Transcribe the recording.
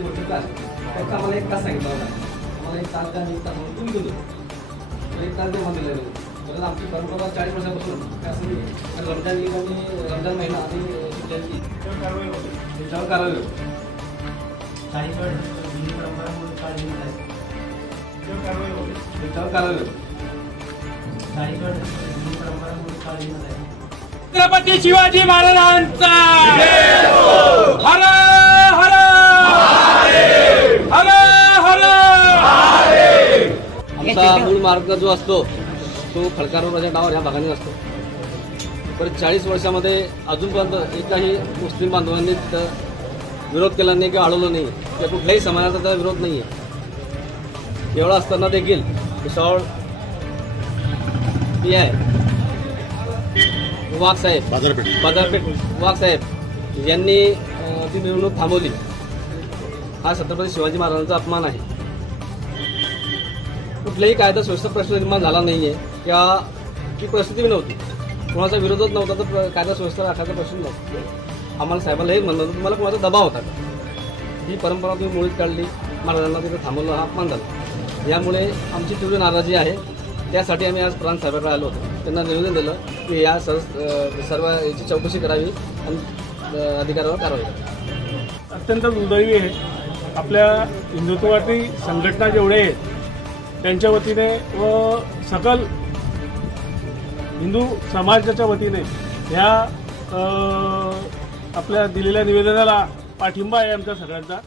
आम्हाला एक तास सांगितलं होता. आम्हाला एक तास द्या आणि एक तास म्हणून तुम्ही देतो एक तास देऊन दिलेलं परत आमची परंपरा चाळीस वर्षापासून रमजान ईद आणि रमजान महिना आणि त्याच्यावर कारवाई होईल. चाळीस वर्ष जुनी परंपरा म्हणून काळजी आहे. त्याच्यावर कारवाई जुनी परंपरा म्हणून काळजी आहे. छत्रपती शिवाजी महाराजांचा! हर हर! हर हर! आमचा मूळ मार्ग जो असतो तो खडकारोबाच्या डावर ह्या भागाने असतो. परत चाळीस वर्षामध्ये अजूनपर्यंत एकदाही मुस्लिम बांधवांनी विरोध केला नाही किंवा अडवलं नाही. किंवा कुठल्याही समाजाचा त्याचा विरोध नाही आहे एवढं असताना देखील भुसावळ पी आय वाघ साहेब बाजारपेठ. बाजारपेठ वाघ साहेब यांनी ती मिरवणूक थांबवली. हा छत्रपती शिवाजी महाराजांचा अपमान आहे. कुठल्याही कायदा सुव्यवस्था प्रश्न निर्माण झाला नाहीये. किंवा ती परिस्थिती बी नव्हती. कोणाचा विरोधच नव्हता तर प्र- कायदा सुव्यवस्था राखायचा प्रश्न नव्हता. आम्हाला साहेबाला हे म्हणलं होतं तुम्हाला कोणाचा दबाव होता का? ही परंपरा तुम्ही मुळीत काढली महाराजांना तिथे थांबवलं हा अपमान झाला. यामुळे आमची तीव्र नाराजी आहे. त्यासाठी आम्ही आज प्राण साहेबाकडे आलो होतो. त्यांना निवेदन दिलं की या सर्व सर्व याची चौकशी करावी आणि अं, अधिकाऱ्यावर कारवाई करावी. अत्यंत दुर्दैवी आहे आपल्या हिंदुत्ववादी संघटना जेवढे आहेत त्यांच्या वतीने व सकल हिंदू समाजाच्या वतीने ह्या आपल्या दिलेल्या निवेदनाला पाठिंबा आहे आमच्या सगळ्यांचा.